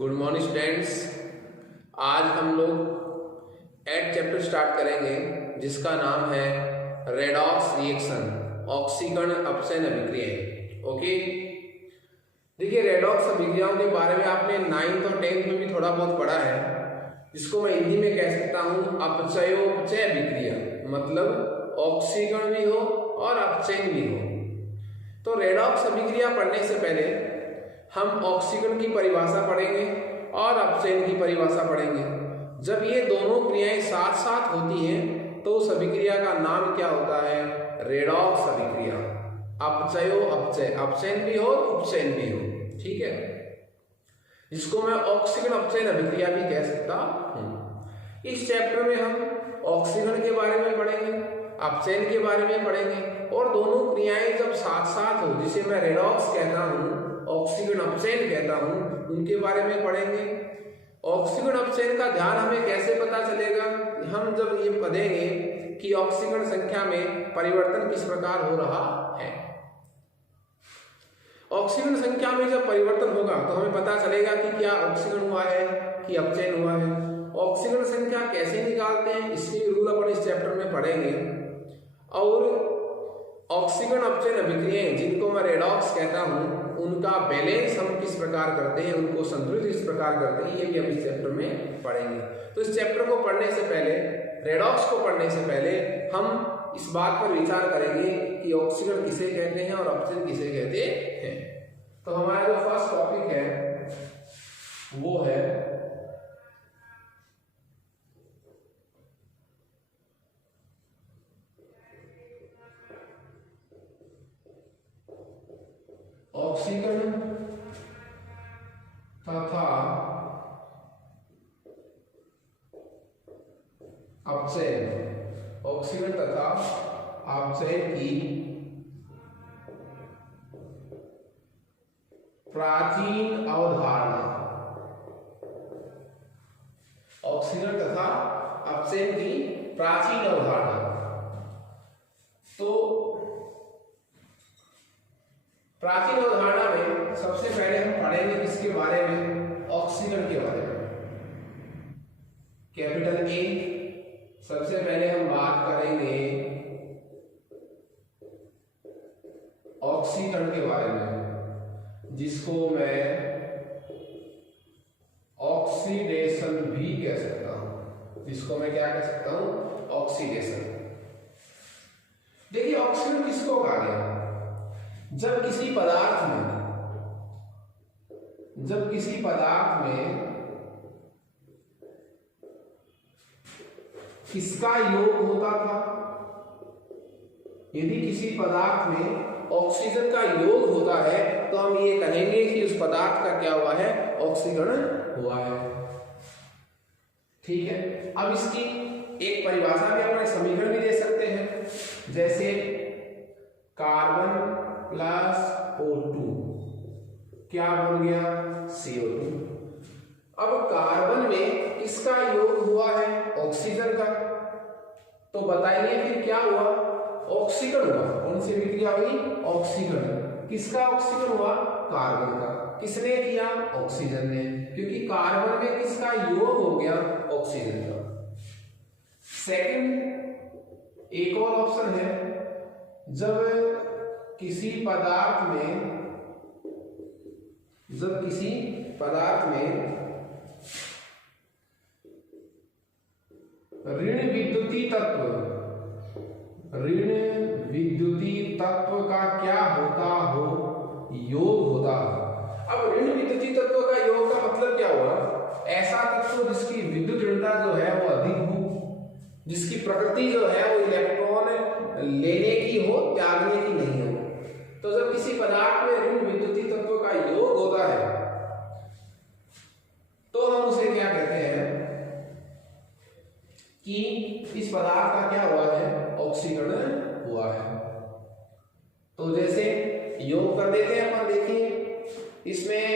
Good morning students. आज हम लोग 8 चैप्टर स्टार्ट करेंगे जिसका नाम है रेडॉक्स रिएक्शन, ऑक्सीकरण अपचयन अभिक्रियाएं। ओके, देखिए रेडॉक्स अभिक्रियाओं के बारे में आपने 9th और 10th में भी थोड़ा बहुत पढ़ा है, जिसको मैं हिंदी में कह सकता हूँ अपचयोपचय अभिक्रिया, मतलब ऑक्सीकरण भी हो और अपचयन भी हो। तो रेडॉक्स अभिक्रिया पढ़ने से पहले हम ऑक्सीकरण की परिभाषा पढ़ेंगे और अपचयन की परिभाषा पढ़ेंगे। जब ये दोनों क्रियाएं साथ साथ होती हैं तो उस अभिक्रिया का नाम क्या होता है? रेडॉक्स अभिक्रिया। अपचयो अपचय, अपचयन भी हो उपचयन भी हो, ठीक है, जिसको मैं ऑक्सीकरण अपचयन अभिक्रिया भी कह सकता हूं। इस चैप्टर में हम ऑक्सीकरण के बारे में पढ़ेंगे, अपचयन के बारे में पढ़ेंगे और दोनों क्रियाएं जब साथ साथ हो, जिसे मैं रेडॉक्स कहता हूं, ऑक्सीकरण अपचयन कहता हूं, उनके बारे में पढ़ेंगे। ऑक्सीकरण अपचयन का ध्यान हमें कैसे पता चलेगा? हम जब ये पढ़ेंगे कि ऑक्सीकरण संख्या में परिवर्तन किस प्रकार हो रहा है। ऑक्सीकरण संख्या में जब परिवर्तन होगा तो हमें पता चलेगा कि क्या ऑक्सीकरण हुआ है कि अपचयन हुआ है। ऑक्सीकरण संख्या कैसे निकालते हैं, इसके रूल अपन इस चैप्टर में पढ़ेंगे। और ऑक्सीकरण अपचयन अभिक्रियाएं, जिनको मैं रेडॉक्स कहता हूं, उनका बैलेंस हम किस प्रकार करते हैं, उनको संतुलित किस प्रकार करते हैं, ये भी हम इस चैप्टर में पढ़ेंगे। तो इस चैप्टर को पढ़ने से पहले, रेडॉक्स को पढ़ने से पहले हम इस बात पर विचार करेंगे कि ऑक्सीकरण किसे कहते हैं और अपचयन किसे कहते हैं। तो हमारा जो फर्स्ट टॉपिक है वो है ऑक्सीकरण तथा अपचयन, ऑक्सीकरण तथा अपचयन की प्राचीन अवधारणा। ऑक्सीकरण तथा अपचयन की प्राचीन अवधारणा। तो प्राचीन अवधारणा में सबसे पहले हम पढ़ेंगे किसके बारे में? ऑक्सीकरण के बारे में। कैपिटल ए, सबसे पहले हम बात करेंगे ऑक्सीकरण के बारे में, जिसको मैं ऑक्सीडेशन भी कह सकता हूं। जिसको मैं क्या कह सकता हूं? ऑक्सीडेशन। देखिए ऑक्सीकरण किसको कहा गया? जब किसी पदार्थ में किसका योग होता था? यदि किसी पदार्थ में ऑक्सीजन का योग होता है तो हम ये कहेंगे कि उस पदार्थ का क्या हुआ है? ऑक्सीकरण हुआ है। ठीक है, अब इसकी एक परिभाषा में अपने समीकरण भी दे सकते हैं, जैसे कार्बन प्लस O2 क्या बन गया? CO2। अब कार्बन में किसका योग हुआ है? ऑक्सीजन का। तो बताइए फिर क्या हुआ? ऑक्सीकरण हुआ। कौन सी अभिक्रिया हुई? ऑक्सीकरण। किसका ऑक्सीकरण हुआ? कार्बन का। किसने किया? ऑक्सीजन ने, क्योंकि कार्बन में किसका योग हो गया? ऑक्सीजन का। सेकंड एक और ऑप्शन है, जब किसी पदार्थ में ऋण विद्युतीय तत्व का क्या होता हो? योग होता हो। अब ऋण विद्युतीय तत्व का योग का मतलब क्या हुआ? ऐसा तत्व जिसकी विद्युत ऋणता जो है वो अधिक हो, जिसकी प्रकृति जो है वो इलेक्ट्रॉन लेने की हो, त्यागने की नहीं हो। तो जब किसी पदार्थ में ऋण विद्युतीय तत्व का योग होता है तो हम उसे क्या कहते हैं कि इस पदार्थ का क्या हुआ है? ऑक्सीकरण हुआ है। तो जैसे योग कर देते हैं अपन, देखिए इसमें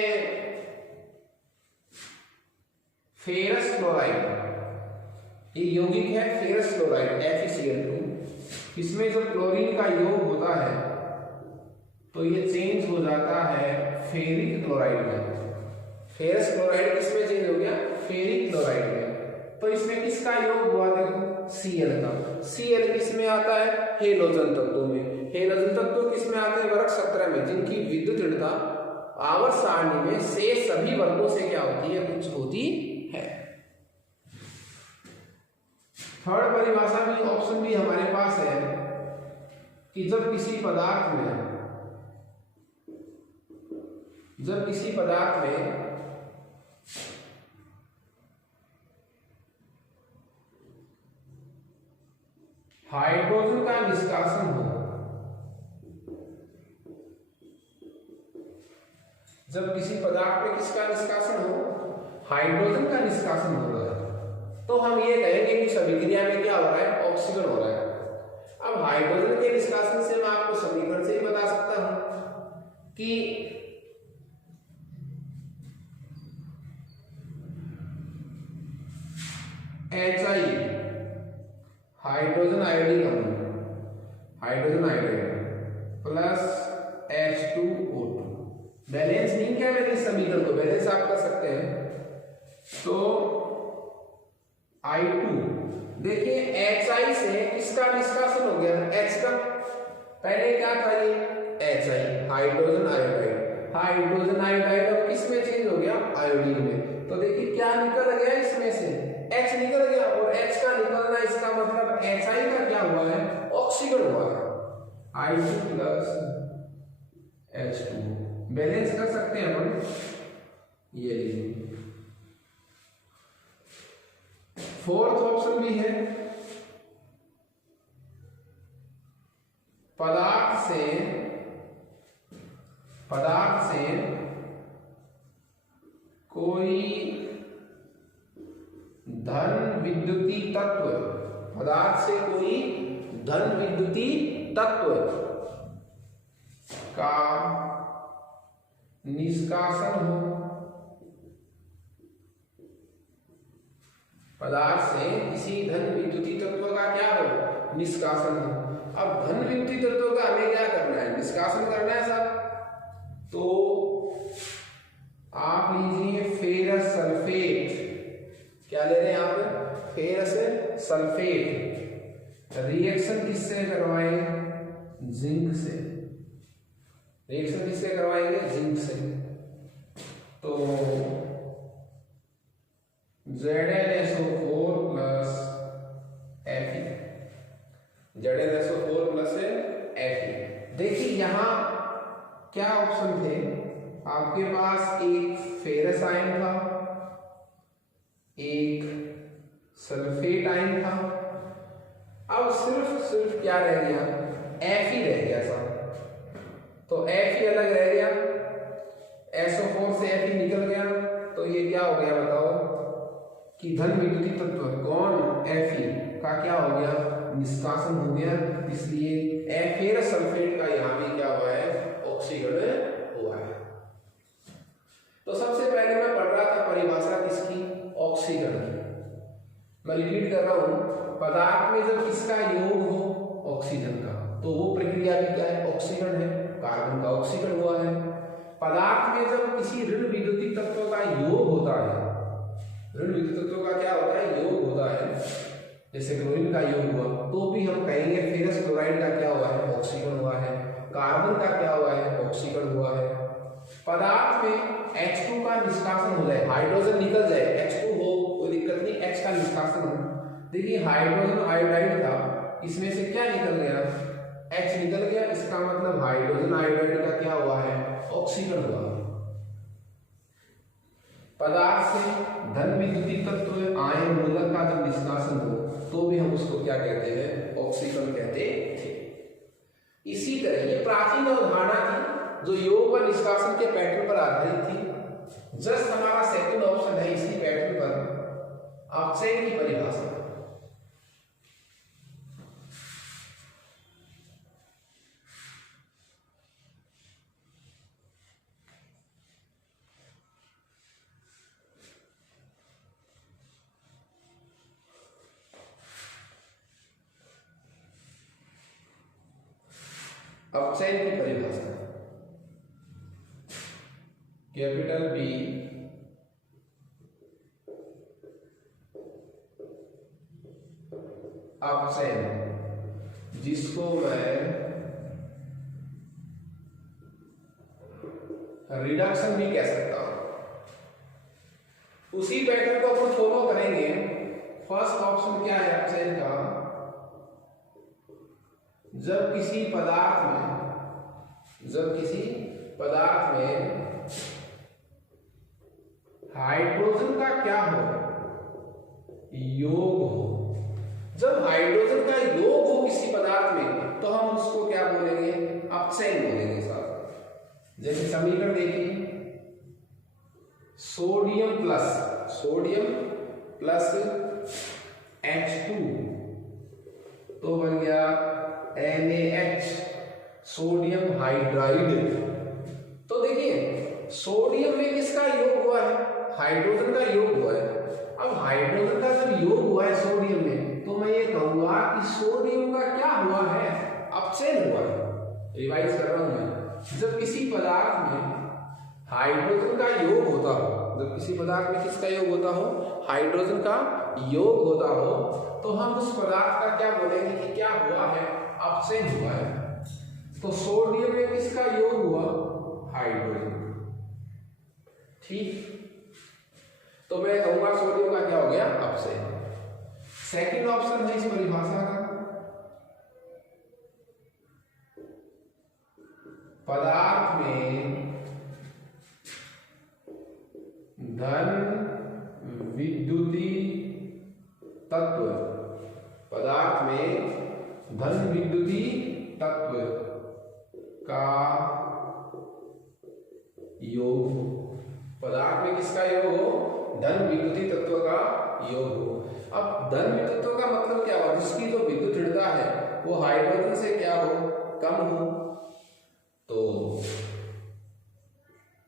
फेरस क्लोराइड, ये यौगिक है फेरस क्लोराइड FeCl2। इसमें जब क्लोरीन का योग होता है तो ये चेंज हो जाता है फेरिक क्लोराइड में। फेरस क्लोराइड किसमें चेंज हो गया, फेरिक क्लोराइड में। तो इसमें किसका योग हुआ, देखो Cl का। Cl किसमें आता है, हेलोजन तत्वों में। हेलोजन तत्व किसमें आते हैं, वर्ग 17 में, जिनकी विद्युत ऋणता आवर्त सारणी में शेष सभी वर्गों से क्या होती है, कुछ होती है। थर्ड परिभाषा भी, ऑप्शन भी हमारे पास है कि जब किसी पदार्थ में हाइड्रोजन का निष्कासन हो, जब किसी पदार्थ में किसका निष्कासन हो, हाइड्रोजन का निष्कासन हो रहा है, तो हम ये कहेंगे कि अभिक्रिया में क्या हो रहा है, ऑक्सीकरण हो रहा है। अब हाइड्रोजन के निष्कासन से मैं आपको समीकरण से ही बता सकता हूं कि HI hydrogen iodine plus H2O2, balance नहीं क्या मैंने इस समीकरण को, बैलेंस आप कर सकते हैं। तो I2 देखिए HI से किसका निष्कासन हो गया, H का। पहले क्या था ये, HI हाइड्रोजन आयोडाइड अब किस में चेंज हो गया, आयोडीन में। तो देखिए क्या निकल गया इसमें से, H निकल गया, और H का निकलना इसका मतलब HI का क्या हुआ है, ऑक्सीकरण हुआ है। I2 प्लस H2 बैलेंस कर सकते हैं अपन, ये लीजिए। फोर्थ ऑप्शन भी है, पदार्थ से कोई धन विद्युतीय तत्व, पदार्थ से कोई धन विद्युतीय तत्व का निष्कासन हो, पदार्थ से किसी धन विद्युतीय तत्व का क्या हो, निष्कासन हो। अब धन विद्युतीय तत्व का हमें क्या करना है, निष्कासन करना है साहब। तो आप लीजिए फेरस सल्फेट, क्या ले रहे हैं आप, फेरस सल्फेट। रिएक्शन किससे करवाएंगे, जिंक से। रिएक्शन किससे करवाएंगे, जिंक से। तो ZnSO4 plus Fe, ZnSO4 plus Fe। देखिए यहां क्या ऑप्शन थे आपके पास, एक फेरस आयन था, एक सल्फेट आयन था। अब सिर्फ क्या रह गया, Fe रह गया साहब। तो Fe अलग रह गया, SO4 से Fe निकल गया, तो ये क्या हो गया बताओ कि धन विद्युतीय तत्व कौन, Fe का क्या हो गया, निष्कासन हो गया। इसलिए फेरस सल्फेट का यहां भी क्या हुआ है, ऑक्सीकरण हुआ है। तो सबसे पहले मैं पढ़ रहा था परिभाषा किसकी, ऑक्सीकरण की। मैं रिपीट कर रहा हूं, पदार्थ में जब किसका योग हो, ऑक्सीजन का, तो वो प्रक्रिया भी क्या है, ऑक्सीकरण है, कार्बन का ऑक्सीकरण हुआ है। पदार्थ में जब किसी ऋण विद्युतीय तत्व का योग होता है, ऋण विद्युतीय तत्व का क्या होता है, योग होता है, जैसे क्लोरीन का योग हुआ, तो भी हम कहेंगे फेरस क्लोराइड का क्या हुआ है, ऑक्सीकरण हुआ है। कार्बन का क्या हुआ है, ऑक्सीकरण हुआ है। पदार्थ में H2 का निष्कासन हो जाए, हाइड्रोजन निकल जाए, H2 हो कोई दिक्कत नहीं, H का निष्कासन हो। देखिए हाइड्रोजन आयोडाइड था, इसमें से क्या निकल गया, H निकल गया, इसका मतलब हाइड्रोजन आयोडाइड का क्या हुआ है, ऑक्सीकरण हुआ। पदार्थ से धन विद्युतीय तत्व आयन मूलक का जब निष्कासन हो, तो भी हम उसको क्या कहते हैं, ऑक्सीकरण कहते थे। इसी तरह ये प्राचीन अवधारणा थी जो योग व निष्कासन के पैटर्न पर आधारित थी। जस्ट हमारा सेकंड ऑप्शन है इसी पैटर्न पर ऑक्सीजन की परिभाषा। ऑक्साइड की परिभाषा, कैपिटल B अपसेन, जिसको मैं रिडक्शन भी कह सकता हूं। उसी पैटर्न को अपन फॉलो करेंगे। फर्स्ट ऑप्शन क्या है अपसेन का, जब किसी पदार्थ में हाइड्रोजन का क्या हो, योग हो। जब हाइड्रोजन का योग हो किसी पदार्थ में तो हम उसको क्या बोलेंगे, अपसेन बोलेंगे साहब। जैसे समीकरण देखिए, सोडियम प्लस H2 तो बन गया NaH, सोडियम हाइड्राइड। तो देखिए सोडियम में किसका योग हुआ है, हाइड्रोजन का योग हुआ है। अब हाइड्रोजन का जब योग हुआ है सोडियम में, तो मैं ये कहूंगा कि सोडियम का क्या हुआ है, अपसेन हुआ है। रिवाइज कर रहा हूं मैं, जब किसी पदार्थ में हाइड्रोजन का योग होता हो, जब किसी पदार्थ में किसका योग होता हो, हाइड्रोजन का योग होता हो, तो हम उस पदार्थ का क्या बोलेंगे कि क्या हुआ है, अपसेन हुआ है। तो सोडियम में किसका योग हुआ, हाइड्रोजन। ठीक, तो मैं कहूंगा सोडियम का क्या हो गया, अपसेन। सेकंड ऑप्शन है इस परिभाषा का, पदार्थ में धन विद्युती तत्व, पदार्थ में धन विद्युती तत्व का योग, पदार्थ में किसका योग हो, धन विद्युती तत्व का योग हो। अब धन विद्युत का मतलब क्या हो, जिसकी जो विद्युत ऋणता है वो हाइड्रोजन से क्या हो, कम हो। तो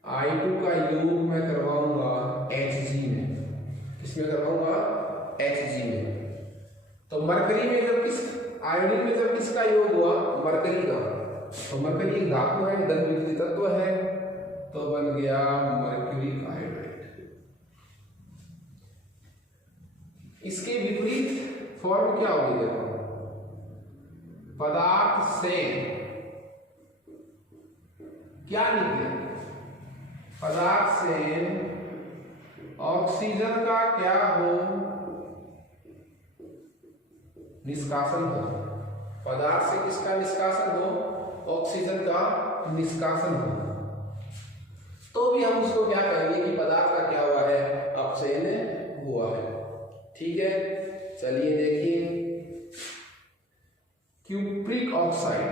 I2 का योग मैं करवाऊंगा Hg में, किसमें करवाऊंगा, Hg में। तो मरकरी में जब आयोडीन में जब किसका योग हुआ, मरकरी का, तो मरकरी एक धातु है, धन विद्युत तत्व है, तो बन गया मर्क्यूरिक आयोडाइड। इसके विपरीत फॉर्म क्या होगी, देखो, पदार्थ से क्या निकले, पदार्थ से ऑक्सीजन का क्या हो, निष्कासन हो। पदार्थ से किसका निष्कासन हो, ऑक्सीजन का निष्कासन हो। तो भी हम उसको क्या कहेंगे कि पदार्थ का क्या हुआ है, अपसेन हुआ है। ठीक है, चलिए देखिए, क्यूप्रिक ऑक्साइड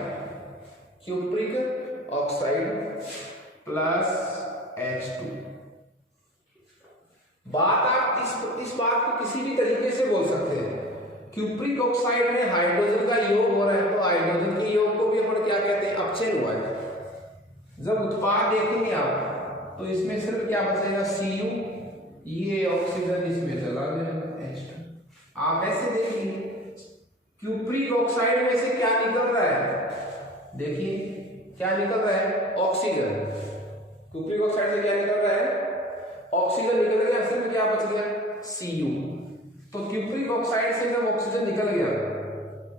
प्लस H2। बात आप इस बात को किसी भी तरीके से बोल सकते हैं। क्यूप्रिक ऑक्साइड में हाइड्रोजन का योग हो रहा है, तो हाइड्रोजन के योग को भी अपन क्या कहते हैं, अपसेन हुआ है। जब उत्पाद देखेंगे आप, तो इसमें सिर्फ क्या बचेगा, Cu, ये ऑक्सीजन इसमें चला गया H2। आप ऐसे देखिए, क्यूप्रिक ऑक्साइड में से क्या निकल रहा है, देखिए क्या निकल रहा है, ऑक्सीजन। क्यूप्रिक ऑक्साइड से क्या निकल रहा है, ऑक्सीजन निकल गया, सिर्फ क्या बच गया, Cu। तो क्यूप्रिक ऑक्साइड से जब ऑक्सीजन निकल गया,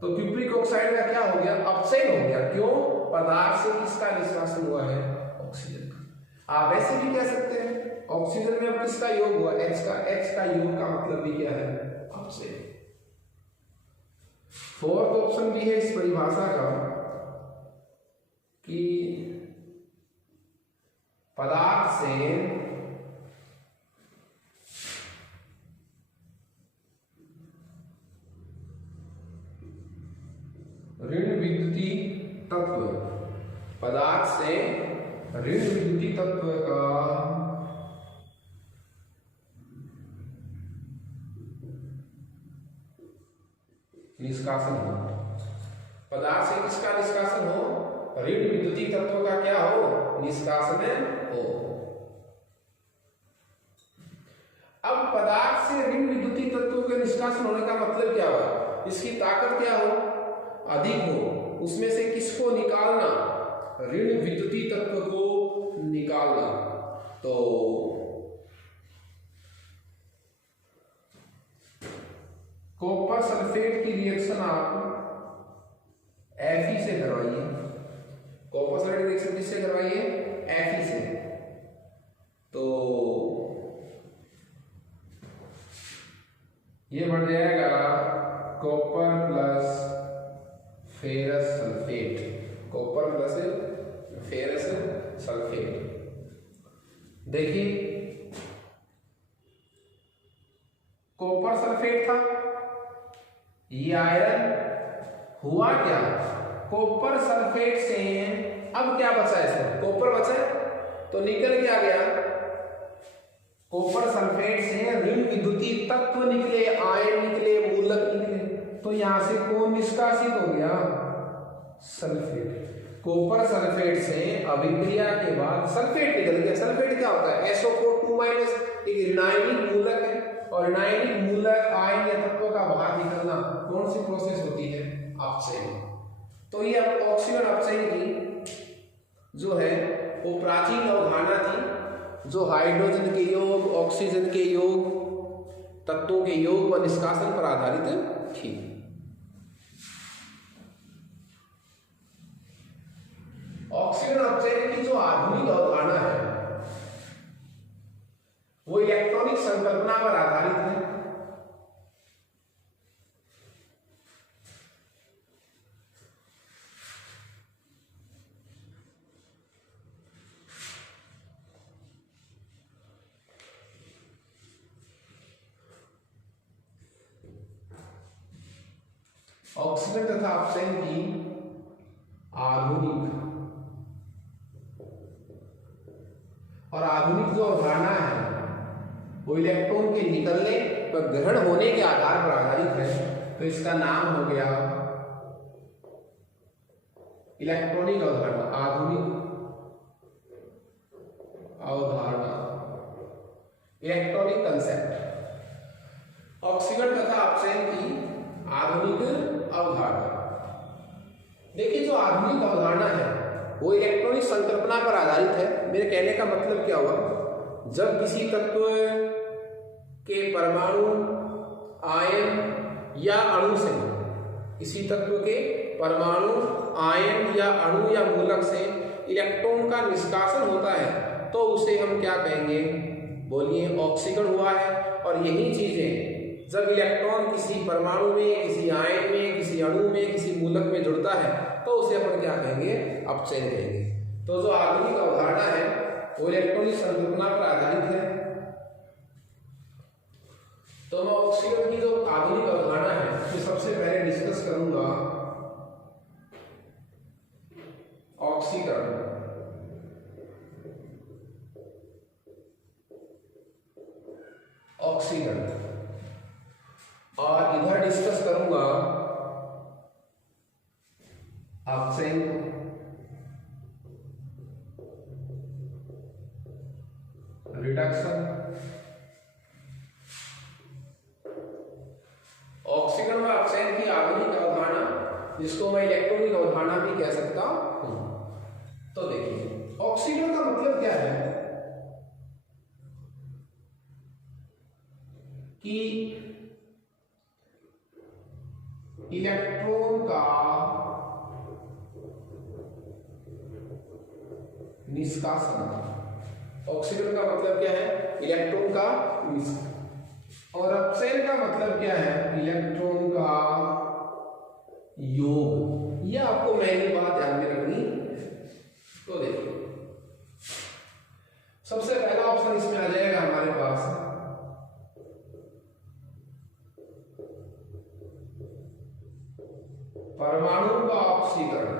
तो क्यूप्रिक ऑक्साइड का क्या हो गया, अपसेन हो गया। क्यों, पदार्थ से किसका निष्कासन हुआ है, ऑक्सीजन का। आप ऐसे भी कह सकते हैं, ऑक्सीजन में अब किसका योग हुआ, H का योग का मतलब भी क्या है, अपसेन। फोर्थ ऑप्शन भी है इस परिभाषा का कि पदार्थ से ऋण विद्युती तत्व, पदार्थ से ऋण विद्युती तत्व का निष्कासन हो। पदार्थ से किसका निष्कासन हो, ऋण विद्युती तत्व का क्या हो, निष्कासन हो। अब पदार्थ से ऋण विद्युती तत्वों के निष्कासन होने का मतलब क्या हुआ, इसकी ताकत क्या हो, अधिक हो। उसमें से किसको निकालना, ऋण विद्युती तत्व को निकालना। तो कॉपर कॉपर सल्फेट की रिएक्शन आप Fe से करवाइए। कॉपर सल्फेट रिएक्शन किससे करवाइए? Fe से। तो ये बढ़ जाएगा copper plus ferrous sulphate, copper plus ferrous sulphate. देखिए कॉपर सल्फेट था, ये आयरन, हुआ क्या, कॉपर सल्फेट से अब क्या बचा है इसमें? कॉपर बचा है, तो निकल क्या गया? कॉपर सल्फेट से ऋण विद्युतीय तत्व निकले, आयन निकले, मूलक निकले। तो यहां से कौन निष्कासित हो गया? सल्फेट। कॉपर सल्फेट से अभिक्रिया के बाद सल्फेट निकल गया। सल्फेट क्या होता है? SO4 एक ऋणायनिक मूलक है, और ऋणायनिक मूलक आयन या तत्व का बाहर निकलना कौन सी प्रोसेस होती है? अपचयन। तो ये ऑक्सीजन अपचयन की जो है वो प्राचीन अवधारणा थी, जो हाइड्रोजन के योग, ऑक्सीजन के योग, तत्वों के योग व निष्कासन पर आधारित थी। ऑक्सीजन अपचयन की जो आधुनिक अवधारणा है वो इलेक्ट्रॉनिक संकल्पना पर आधारित है। ऑक्सीजन तथा अपचयन की आधुनिक और आधुनिक जो अवधारणा है वो इलेक्ट्रॉन के निकलने व ग्रहण होने के आधार पर आधारित है। तो इसका नाम हो गया इलेक्ट्रॉनिक अवधारणा, आधुनिक अवधारणा, इलेक्ट्रॉनिक कंसेप्ट। ऑक्सीजन तथा अपचयन की आधुनिक अवधारणा। देखिए जो आधुनिक अवधारणा है वो इलेक्ट्रॉनिक संकल्पना पर आधारित है। मेरे कहने का मतलब क्या हुआ? जब किसी तत्व के परमाणु, आयन या अणु से, किसी तत्व के परमाणु, आयन या अणु या मूलक से इलेक्ट्रॉन का निष्कासन होता है तो उसे हम क्या कहेंगे? बोलिए, ऑक्सीकरण हुआ है। और यही चीजें जब इलेक्ट्रॉन किसी परमाणु में, किसी आयन में, किसी अणु में, किसी मूलक में जुड़ता है तो उसे अपन क्या कहेंगे? अपचयन कहेंगे। तो जो आधुनिक अवधारणा है वो इलेक्ट्रॉनिक संकल्पना पर आधारित है। तो मैं ऑक्सीजन की जो आधुनिक अवधारणा है उसमें सबसे पहले डिस्कस करूंगा ऑक्सीकरण। ऑक्सीकरण और इधर डिस्कस करूंगा अपचयन, रिडक्शन। ऑक्सीकरण व अपचयन की आधुनिक अवधारणा, जिसको मैं इलेक्ट्रॉनिक अवधारणा भी कह सकता हूं। तो देखिए ऑक्सीकरण का मतलब क्या है कि इलेक्ट्रॉन का निष्कासन। ऑक्सीकरण का मतलब क्या है? इलेक्ट्रॉन का निष्कासन। और अपचयन का मतलब क्या है? इलेक्ट्रॉन का योग। यह आपको पहली बात ध्यान में रखनी। तो देखिए सबसे पहला ऑप्शन इसमें आ जाएगा हमारे पास परमाणु का ऑक्सीकरण।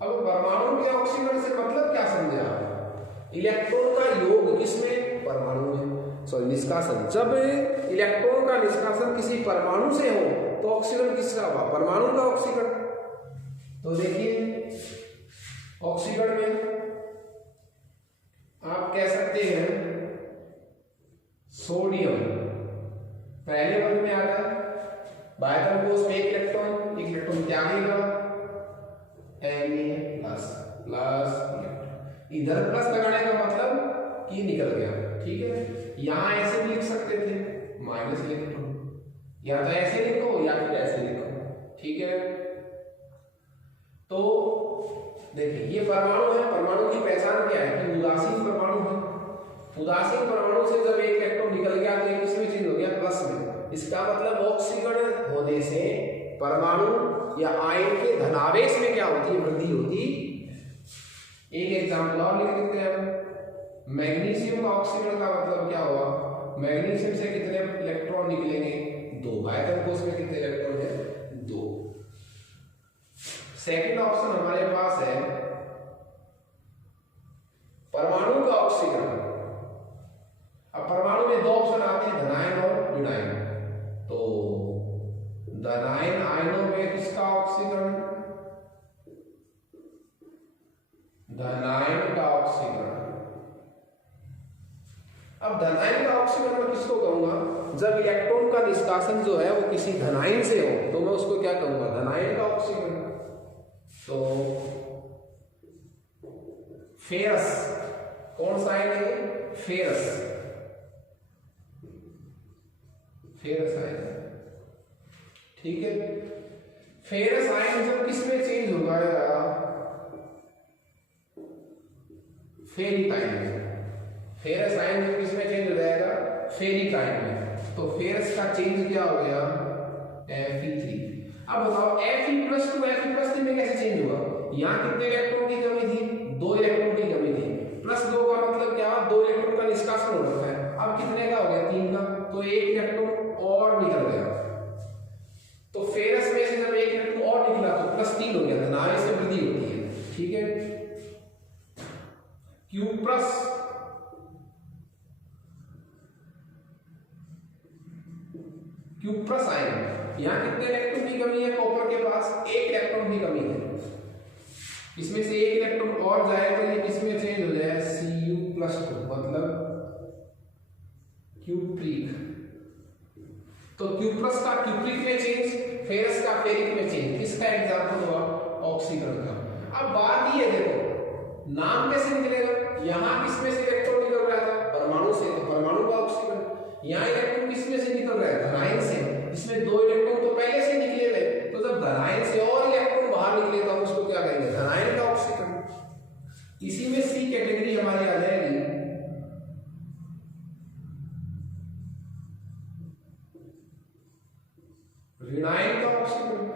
अब परमाणु के ऑक्सीकरण से मतलब क्या समझे आप? इलेक्ट्रॉन का योग किसमें? परमाणु में। सॉरी, निष्कासन। जब इलेक्ट्रॉन का निष्कासन किसी परमाणु से हो तो ऑक्सीकरण किसका हुआ? परमाणु का ऑक्सीकरण। तो देखिए ऑक्सीकरण में आप कह सकते हैं सोडियम पहले वर्ग में आता है, बायतम कोष में एक इलेक्ट्रॉन त्यागेगा, प्लस इधर प्लस लगाने का मतलब कि निकल गया। ठीक है, यहां ऐसे भी लिख सकते थे माइनस इलेक्ट्रॉन, या तो ऐसे लिखो या फिर ऐसे लिखो, ठीक है। तो देखिए ये परमाणु है, परमाणु की पहचान क्या है कि उदासीन परमाणु है। उदासीन परमाणु से जब एक इलेक्ट्रॉन निकल गया तो ये किसमें चेंज हो गया, प्लस में। इसका मतलब ऑक्सीकरण होने से परमाणु या आयन के धनावेश में क्या होती है, वृद्धि होती। एक एग्जाम्पल और लिख देते हैं हम। मैग्नीशियम का ऑक्सीकरण का मतलब क्या हुआ, मैग्नीशियम से कितने इलेक्ट्रॉन निकलेंगे, 2। आयतन कोश में कितने इलेक्ट्रॉन है, 2। सेकंड ऑप्शन हमारे पास है परमाणु का ऑक्सीकरण। अब परमाणु में 2 ऑप्शन आते हैं, धनायन और ऋणायन। तो धनायन आयनों में किसका ऑक्सीकरण, धनायन का ऑक्सीकरण। अब धनायन का ऑक्सीकरण मैं किसको कहूंगा, जब इलेक्ट्रॉन का निष्कासन जो है वो किसी धनायन से हो तो मैं उसको क्या कहूंगा, धनायन का ऑक्सीकरण। तो फेरस कौन सा आयन है, फेरस, फेरस आयन, ठीक है। फेरस आयन जब किसमें चेंज होगा, फेरिक आयन में। फेरस आयन जब किसमें चेंज हो जाएगा, फेरिक आयन में। तो फेरस का चेंज क्या हो गया, Fe3। अब बताओ Fe+ टू Fe+3 में कैसे चेंज हुआ, यहाँ कितने इलेक्ट्रॉन की कमी थी, 2 इलेक्ट्रॉन की कमी थी। +2 का मतलब क्या, 2 इलेक्ट्रॉन का निष्कासन हो रहा है। अब कितने का हो गया, 3 का, तो 1 इलेक्ट्रॉन और निकल गया। तो फेरस में से जब 1 इलेक्ट्रॉन और निकला तो +3 हो गया, धनावेश से वृद्धि होती है, ठीक है। Q+ Q+ आयन, यहाँ कितने इलेक्ट्रॉन की कमी है, कॉपर के पास 1 इलेक्ट्रॉन की कमी है। इसमें से 1 इलेक्ट्रॉन और जाए तो ये किसमें चेंज हो जाए, Cu+2, मतलब क्यूप्रिक। तो Q+ का क्यूप्रिक में चेंज, फेरस का फेरिक में चेंज। किसका एग्जांपल हुआ, ऑक्सीकरण का। अब बात ये देखो नाम कैसे निकलेगा, यहाँ किसमें से इलेक्ट्रॉन निकल रहा था, परमाणु से, तो परमाणु का ऑक्सीकरण। यहाँ इलेक्ट्रॉन किसमें से निकल रहा है, धनायन से। इसमें 2 इलेक्ट्रॉन तो पहले से निकले हुए, तो जब धनायन से और इलेक्ट्रॉन बाहर निकले तो हम उसको क्या कहेंगे, धनायन का ऑक्सीकरण। इसी में सी कैटेगरी हमारी आ जाएगी ऋणायन का ऑक्सीकरण।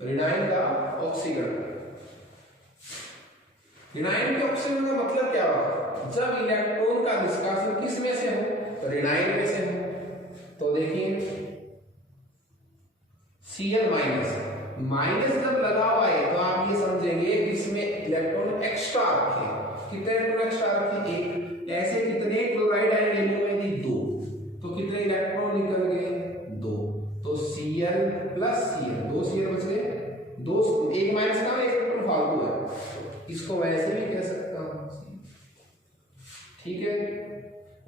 ऋणायन का ऑक्सीकरण। ऋणायन के ऑक्सीकरण का मतलब क्या हुआ, जब इलेक्ट्रॉन का निष्कासन किस में से हो, ऋणायन में से हो। तो देखिए Cl माइनस जब लगा हुआ है तो आप ये समझेंगे कि इसमें इलेक्ट्रॉन एक्स्ट्रा रखे। कितने इलेक्ट्रॉन एक्स्ट्रा रखे, 1। ऐसे कितने क्लोराइड आयन लेने में थी, 2। तो कितने इलेक्ट्रॉन निकल गए, 2। तो Cl + Cl, 2 Cl बच गए, 2, 1 माइनस का 1 इलेक्ट्रॉन फालतू है, इसको वैसे भी कह सकता हूं, ठीक है।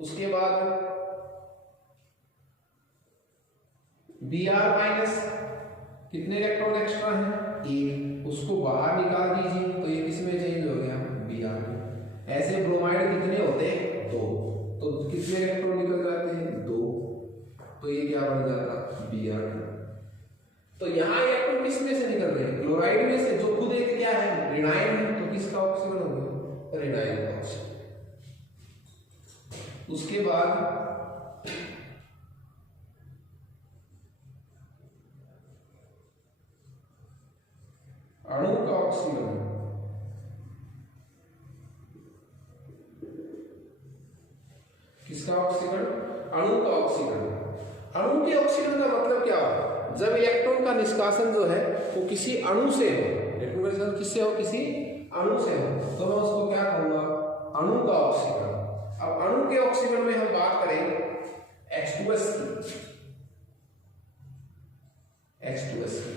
उसके बाद Br- कितने इलेक्ट्रॉन एक्स्ट्रा हैं, 1। उसको बाहर निकाल दीजिए तो ये किसमें चेंज हो गया, Br में। ऐसे ब्रोमाइड कितने होते हैं, 2। तो कितने इलेक्ट्रॉन निकल जाते हैं, 2। तो ये क्या बन जाता, Br। तो यहाँ इलेक्ट्रॉन किसमें से निकल रहे हैं, क्लोराइड में से, जो खुद एक क्या है, ऋणायन है। तो किसका ऑक्सीकरण हो गया, ऋणायन का ऑक्सीकरण। उसके बाद अणु का ऑक्सीकरण। किसका ऑक्सीकरण, अणु का ऑक्सीकरण। अणु के ऑक्सीकरण का मतलब क्या है, जब इलेक्ट्रॉन का निष्कासन जो है वो किसी अणु से हो, इलेक्ट्रॉन का निष्कासन किससे हो, किसी अणु से हो, तो मैं उसको क्या कहूंगा, अणु का ऑक्सीकरण। अब अणु के ऑक्सीकरण में हम बात करें H2S की, H2S की।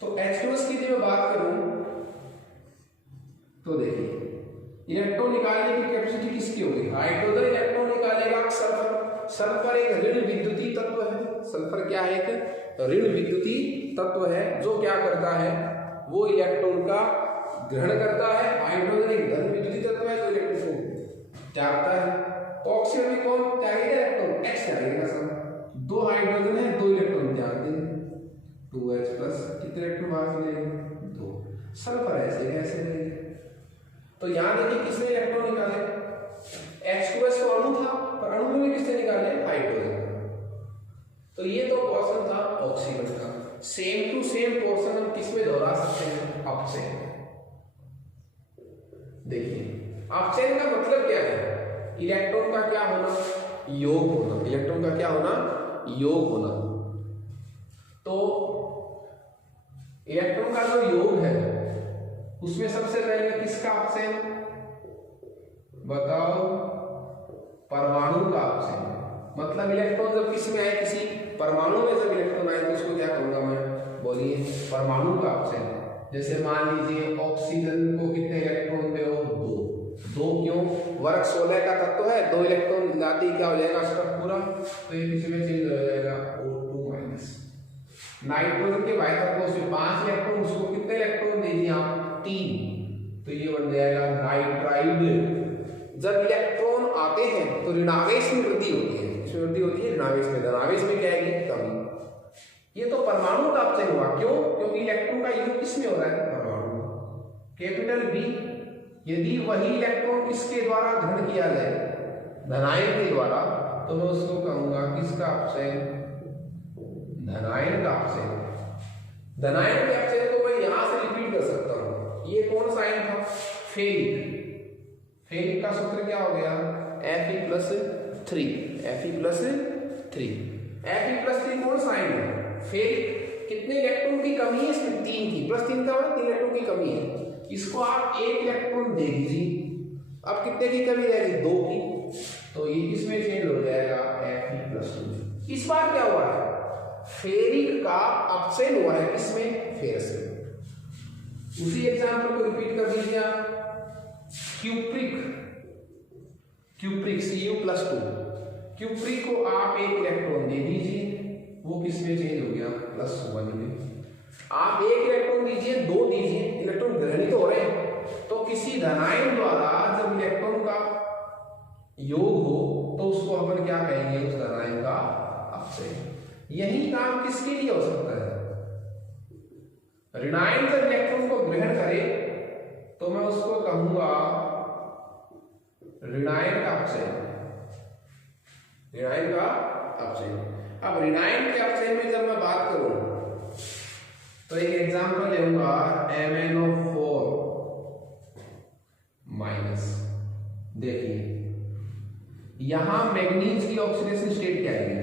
तो H2S की मैं बात करूं तो देखिए इलेक्ट्रॉन निकालने की कैपेसिटी किसकी होगी, हाइड्रोजन इलेक्ट्रॉन निकालेगा सल्फर। सल्फर एक ऋण विद्युतीय तत्व है। सल्फर क्या है, एक ऋण विद्युतीय तत्व है, जो क्या करता है, वो इलेक्ट्रॉन का ग्रहण करता है, हाइड्रोजन एक धन विद्युतीय तत्व है जो इलेक्ट्रॉन को त्यागता है। तो ऑक्सीजन में कौन त्यागेगा इलेक्ट्रॉन, H त्यागेगा सब। 2 हाइड्रोजन है 2 इलेक्ट्रॉन त्याग देंगे, 2H प्लस कितने इलेक्ट्रॉन बाहर मिलेंगे 2। सल्फर ऐसे कैसे मिलेंगे, तो यहाँ देखिए किसने इलेक्ट्रॉन निकाले, H2S तो अणु था पर अणु में किसने निकाले हाइड्रोजन। तो ये तो पोर्शन था ऑक्सीजन का। सेम टू सेम पोर्शन हम किस में दोहरा सकते हैं, अपचयन। देखिए अपचयन का मतलब क्या है, इलेक्ट्रॉन का क्या होना, योग होना। इलेक्ट्रॉन का क्या होना, योग होना। तो इलेक्ट्रॉन का जो योग है उसमें सबसे पहले किसका अपचयन, बताओ, परमाणु का अपचयन। मतलब इलेक्ट्रॉन जब किस में आए, किसी परमाणु में जब इलेक्ट्रॉन आए तो उसको क्या कहूंगा मैं, बोलिए परमाणु का अपचयन। जैसे मान लीजिए ऑक्सीजन को कितने इलेक्ट्रॉन दे, 2 क्यों, वर्ग 16 का तत्व है, 2 इलेक्ट्रॉन लाते ही क्या हो जाएगा उसका पूरा, तो ये किसी में चेंज हो जाएगा O2-। नाइट्रोजन के बाह्य तत्वों से 5 इलेक्ट्रॉन, उसको कितने इलेक्ट्रॉन दे दिए आप, 3, तो ये बन जाएगा नाइट्राइड। जब इलेक्ट्रॉन आते हैं तो ऋणावेश में वृद्धि होती है, इसमें वृद्धि होती है ऋणावेश में, धनावेश में क्या आएगी, कमी। ये तो परमाणु का अपचयन हुआ, क्यों, क्योंकि इलेक्ट्रॉन का योग किस में हो रहा है, परमाणु में। कैपिटल बी, यदि वही इलेक्ट्रॉन किसके द्वारा ग्रहण किया जाए, धनायन के द्वारा, तो मैं उसको कहूंगा किसका अपचयन, धनायन का अपचयन। धनायन के अपचयन को मैं यहां से रिपीट कर सकता हूं। ये कौन सा आयन था, फेरिक। फेरिक का सूत्र क्या हो गया, Fe+3, Fe+3। Fe+3 कौन सा आयन है, फेरिक। कितने इलेक्ट्रॉन की कमी है इसमें, 3 की, +3 का मतलब 3 इलेक्ट्रॉन की कमी है। इसको आप 1 इलेक्ट्रॉन दे दीजिए, अब कितने की कमी रहेगी, 2 की, तो ये किसमें चेंज हो जाएगा, Fe+2। इस बार क्या हुआ है, फेरिक का अपचयन हुआ है किसमें, फेरस में। उसी एग्जांपल को रिपीट कर दीजिए आप, क्यूप्रिक Cu+2, क्यूप्रिक को आप 1 इलेक्ट्रॉन दे दीजिए, वो किसमें चेंज हो गया, +1 में। आप 1 इलेक्ट्रॉन दीजिए, 2 दीजिए, इलेक्ट्रॉन ग्रहणित हो रहे हैं। तो किसी धनायन द्वारा जब इलेक्ट्रॉन का योग हो तो उसको अपन क्या कहेंगे, उस धनायन का अपचयन। यही काम किसके लिए हो सकता है, ऋणायन जब इलेक्ट्रॉन को ग्रहण करे तो मैं उसको कहूंगा ऋणायन का अपचयन, ऋणायन का अपचयन। अब ऋणायन के अपचयन में जब मैं बात करूं तो एक एग्जांपल लेऊंगा, MnO4-। देखिए यहां मैग्नीज की ऑक्सीडेशन स्टेट क्या है,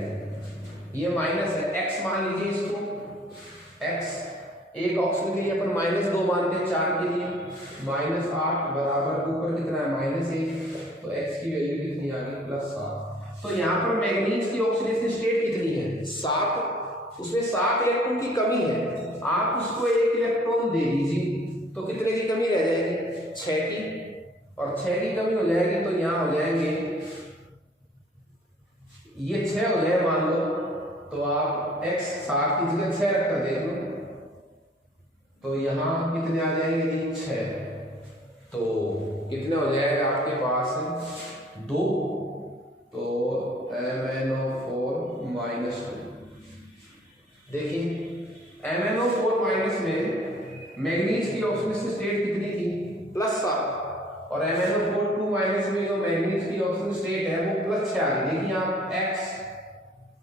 ये माइनस है, x मान लीजिए इसको, x एक ऑक्सीजन के लिए अपन -2 मानते हैं, 4 के लिए -8 बराबर ऊपर कितना है, -1, तो x की वैल्यू कितनी आ गई, +7। तो यहाँ पर मैग्नीज की ऑक्सीडेशन स्टेट कितनी है, 7, उसमें 7 इलेक्ट्रॉन की कमी है। आप उसको 1 इलेक्ट्रॉन दे दीजिए तो कितने की कमी रह जाएगी, 6 की, और 6 की कमी हो जाएगी तो यहाँ हो जाएंगे, ये 6 हो जाए मान लो, तो आप x 7 की जगह 6 रखकर देख लो, तो यहाँ कितने आ जाएंगे, 6, तो कितने हो जाएगा आपके पास 2, तो MnO4-2। देखिए MnO4- में मैग्नीज की ऑक्सीडेशन स्टेट कितनी थी, +7, और MnO4-2- में जो मैग्नीज की ऑक्सीडेशन स्टेट है वो +6 आ गई। देखिए आप x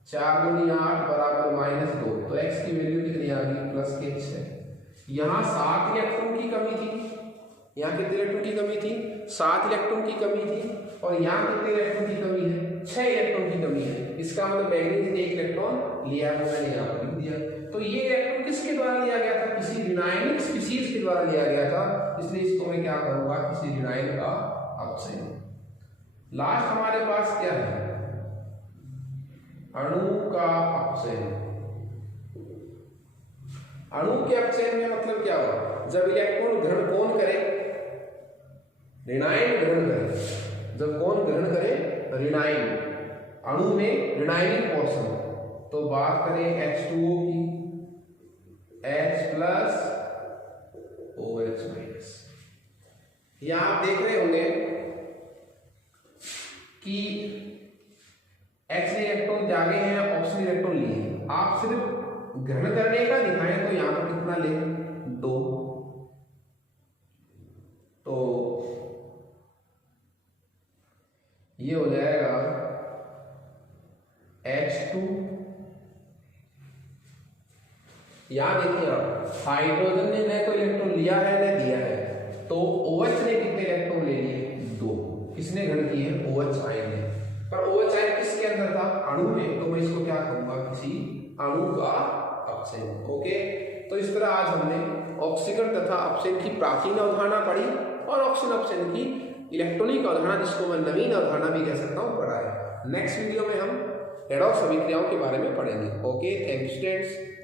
4 दूनी 8 बराबर -2, तो x की वैल्यू कितनी आ गई, +6। यहाँ 7 इलेक्ट्रॉन की कमी थी, यहाँ कितने इलेक्ट्रॉन की कमी थी, 7 इलेक्ट्रॉन की कमी थी, और यहाँ कितने इलेक्ट्रॉन की कमी है, 6 इलेक्ट्रॉन की कमी है। इसका मतलब मैग्नीज ने 1 इलेक्ट्रॉन लिया, वो मैंने यहाँ पर लिख दिया। तो ये इलेक्ट्रॉन किसके द्वारा लिया गया था, किसी ऋणायनिक स्पीशीज के द्वारा लिया गया था, इसलिए इसको मैं क्या करूंगा, किसी ऋणायन का अपचयन। लास्ट हमारे पास क्या है, अणु का अपचयन। अणु के अपचयन में मतलब क्या हुआ, जब इलेक्ट्रॉन ग्रहण कौन करे, ऋणायन ग्रहण करे। जब कौन ग्रहण करे, ऋणायन, अणु में ऋणायनिक पोर्शन। तो बात करें H2O की, H+ OH माइनस। यहां आप देख रहे होंगे कि H इलेक्ट्रॉन त्यागे हैं, ऑक्सीजन इलेक्ट्रॉन लिए। आप सिर्फ ग्रहण करने का दिखाएं तो यहां पर कितना ले, 2। तो ये हो जाएगा H2। यहां देखिए आप, हाइड्रोजन ने न तो इलेक्ट्रॉन लिया है न दिया है, तो OH ने कितने इलेक्ट्रॉन ले लिए, 2। किसने ग्रहण किए, OH आयन ने। पर OH आयन किसके अंदर था, अणु में, तो मैं इसको क्या कहूंगा, किसी अणु का अपचयन। ओके, तो इस तरह आज हमने ऑक्सीकरण तथा अपचयन की प्राचीन अवधारणा पढ़ी और ऑक्सीजन अपचयन की इलेक्ट्रॉनिक अवधारणा, जिसको मैं नवीन अवधारणा भी कह सकता हूँ, पढ़ा है। नेक्स्ट वीडियो में हम रेडॉक्स अभिक्रियाओं के बारे में पढ़ेंगे। Okay, thank you students.